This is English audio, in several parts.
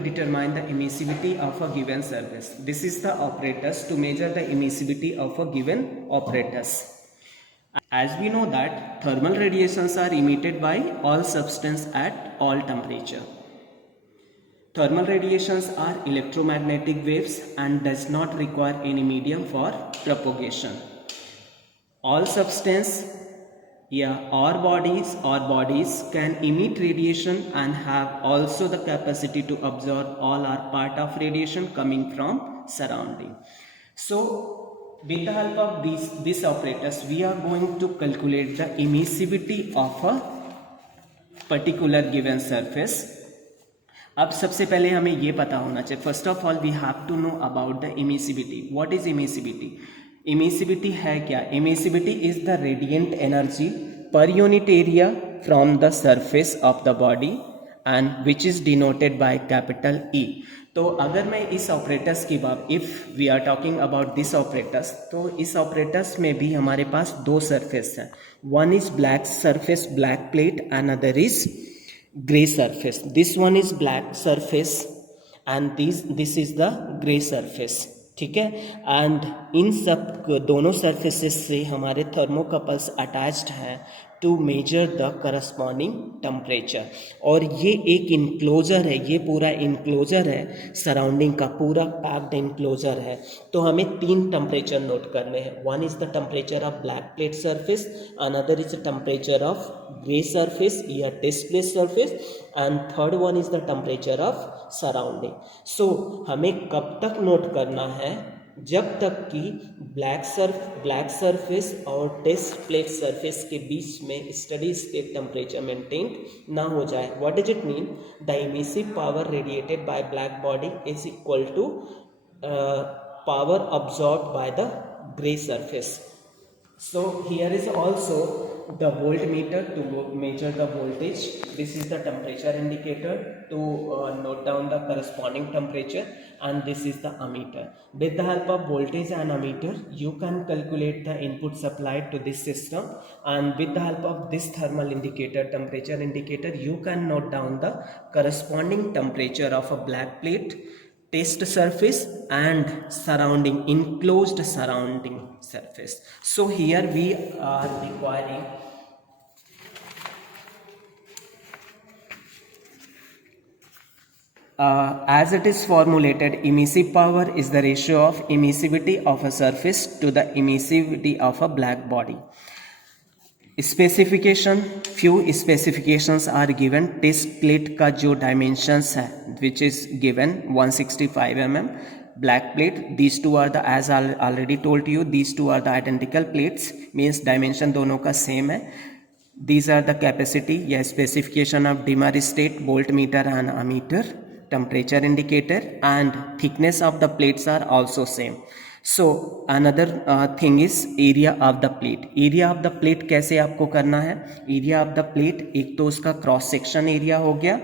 to determine the emissivity of a given surface. This is the apparatus to measure the emissivity of a given apparatus. As we know that thermal radiations are emitted by all substance at all temperature. Thermal radiations are electromagnetic waves and does not require any medium for propagation. All substance or bodies can emit radiation and have also the capacity to absorb all or part of radiation coming from surrounding. So with the help of this apparatus, we are going to calculate the emissivity of a particular given surface. अब सबसे पहले हमें ये पता होना चाहिए, first of all we have to know about the emissivity. What is emissivity? Emissivity है क्या? Emissivity is the radiant energy पर unit area from the surface of the body and which is denoted by capital E. तो अगर मैं इस operators की बात, if we are talking about this operators, तो इस ऑपरेटर्स में भी हमारे पास दो सरफेस हैं. One is black surface, black plate, and other is gray surface. This one is black surface and this is the gray surface. ठीक है. And in सब दोनों सर्फेसेस से हमारे थर्मोकपल्स अटैच्ड हैं to measure the corresponding temperature. और ये एक इनक्लोजर है, ये पूरा इनक्लोजर है, सराउंडिंग का पूरा पैक्ड इनक्लोजर है. तो हमें तीन टेम्परेचर नोट करने हैं. One is the temperature of black plate surface, another is the temperature of grey surface या display surface, and third one is the temperature of surrounding. So हमें कब तक नोट करना है? जब तक कि ब्लैक सरफेस और टेस्ट प्लेट सरफेस के बीच में स्टडी स्टेट टेम्परेचर मेंटेन ना हो जाए. What does it mean? The emissive power radiated by black body is equal to power absorbed by the grey surface. So here is also the voltmeter to measure the voltage. This is the temperature indicator to note down the corresponding temperature, and this is the ammeter. With the help of voltage and ammeter, you can calculate the input supplied to this system, and with the help of this thermal indicator, temperature indicator, you can note down the corresponding temperature of a black plate, test surface, and surrounding enclosed surrounding surface. So here we are requiring as it is formulated, emissive power is the ratio of emissivity of a surface to the emissivity of a black body. Specification, few specifications are given. Test plate का जो dimensions है which is given 165 mm. Black plate, these two are the, as already told you, these two are the identical plates, means dimension दोनों का same है. These are the capacity या specification of dimmer stat, voltmeter and ammeter, temperature indicator, and thickness of the plates are also same. So another thing is area of the plate. Area of the plate कैसे आपको करना है? Area of the plate, एक तो उसका cross section area हो गया,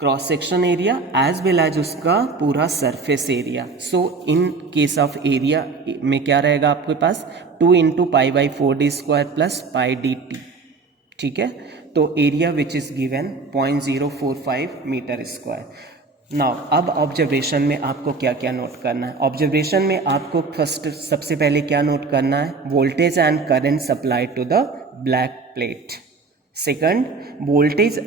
cross section area, as well as उसका पूरा surface area. So in case of area में क्या रहेगा आपके पास? 2 × π/4d² प्लस πdt. ठीक है. तो area which is given 0.045 metre square. Now अब ऑब्जर्वेशन में आपको क्या क्या नोट करना है? ऑब्जर्वेशन में आपको फर्स्ट सबसे पहले क्या नोट करना है? Voltage and current supply to the black plate. Second, voltage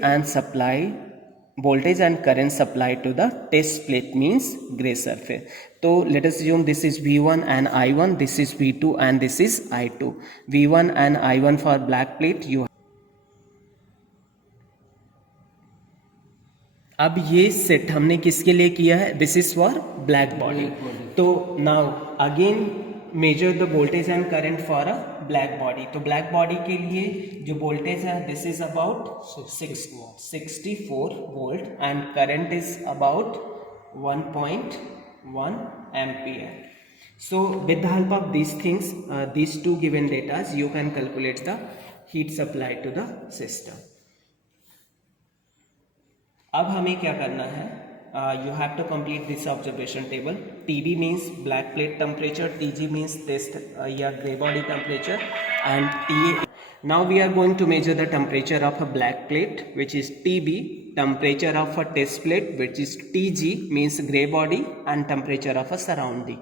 and current supply to the test plate means grey surface. तो let us assume this is V1 and I1, this is V2 and this is I2. V1 and I1 for black plate you. अब ये set हमने किसके लिए किया है? This is for black body. तो now again measure the voltage and current for a black body. तो black body के लिए जो वोल्टेज है this is about 64 volt and current is about 1.1 ampere. So with the help of these things, these two given data, you can calculate the heat supply to the system. अब हमें क्या करना है? You have to complete this observation table. TB means black plate temperature, TG means test या grey body temperature, and TA Now we are going to measure the temperature of a black plate, which is TB, temperature of a test plate, which is TG, means gray body, and temperature of a surrounding.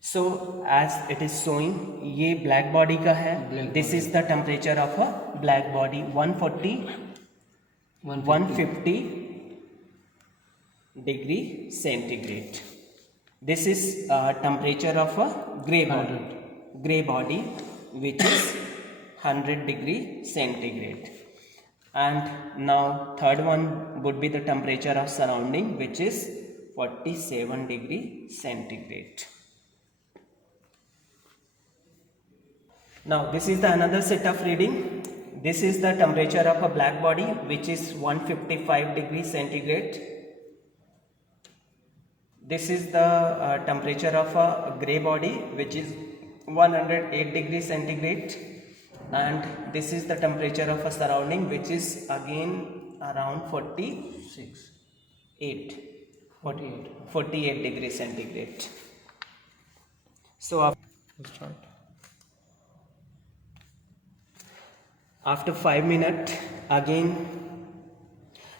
So as it is showing, ये black body का है. This is the temperature of a black body, 150 degree centigrade. This is temperature of a gray body, which is 100 degree centigrade. And now third one would be the temperature of surrounding, which is 47 degree centigrade. Now this is the another set of reading. This is the temperature of a black body, which is 155 degree centigrade. This is the temperature of a gray body, which is 108 degree centigrade. And this is the temperature of a surrounding, which is again around 48 degree centigrade. So after 5 minutes, again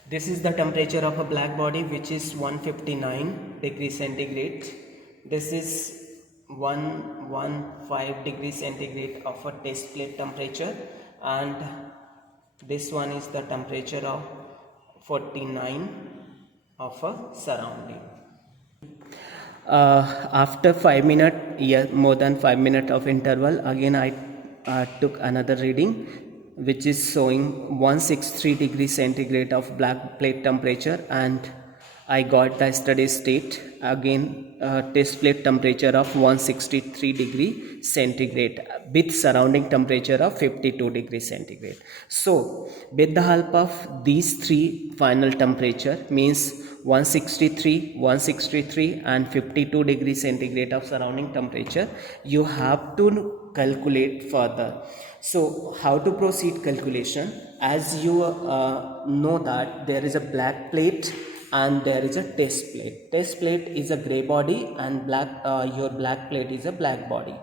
this is the temperature of a black body, which is 159 degree centigrade. This is 115 degree centigrade of a test plate temperature, and this one is the temperature of 49 of a surrounding. After 5 minutes, more than 5 minutes of interval, again I took another reading, which is showing 163 degree centigrade of black plate temperature, and I got the steady state, again test plate temperature of 163 degree centigrade with surrounding temperature of 52 degree centigrade. So with the help of these three final temperature, means 163 and 52 degree centigrade of surrounding temperature, you have to calculate further. So how to proceed calculation? As you know that there is a black plate and there is a test plate. Test plate is a gray body and your black plate is a black body.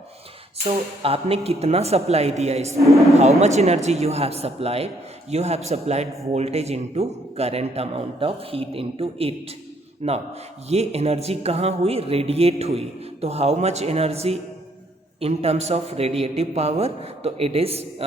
So आपने कितना supply दिया इसको, how much energy you have supplied? You have supplied voltage into current amount of heat into it. Now ये energy कहाँ हुई? Radiate हुई. तो how much energy in terms of radiative power? So it is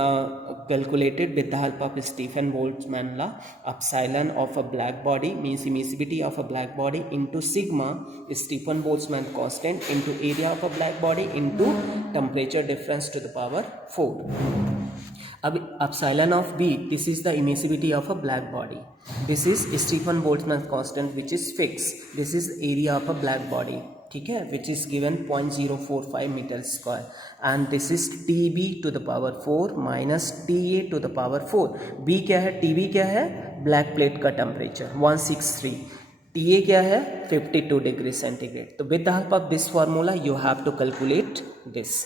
calculated with the help of Stephen Boltzmann law. Epsilon of a black body means emissivity of a black body into sigma Stephen Boltzmann constant into area of a black body into temperature difference to the power 4. अब epsilon of B, this is the emissivity of a black body. This is Stephen Boltzmann constant, which is fixed. This is area of a black body, ठीक है, which is given 0.045 meter square, and this is TB to the power 4 minus TA to the power 4. B क्या है? TB क्या है? Black plate का temperature 163. TA क्या है? 52 degree centigrade. तो with the help of this formula you have to calculate this.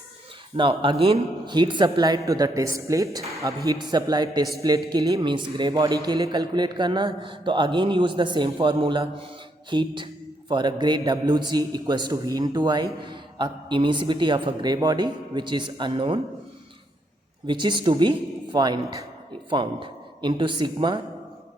Now again heat supplied to the test plate. अब heat supplied test plate के लिए मीन्स ग्रे बॉडी के लिए calculate करना है, तो again use the same formula. Heat for a gray Wg equals to V into I, emissivity of a gray body which is unknown, which is to be found into sigma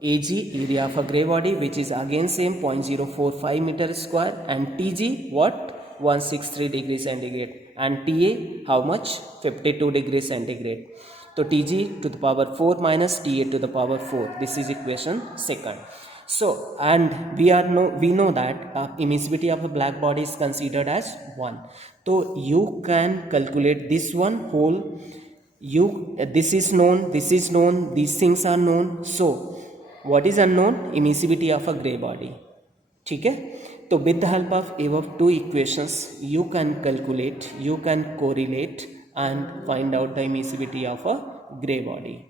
Ag, area of a gray body, which is again same 0.045 meter square, and Tg what? 163 degree centigrade, and Ta how much? 52 degree centigrade. So Tg to the power 4 minus Ta to the power 4. This is equation second. So, and we know that emissivity of a black body is considered as 1. So you can calculate this one whole. This is known, these things are known. So what is unknown? Emissivity of a gray body. ठीक है. तो with the help of above two equations you can calculate, you can correlate and find out the emissivity of a gray body.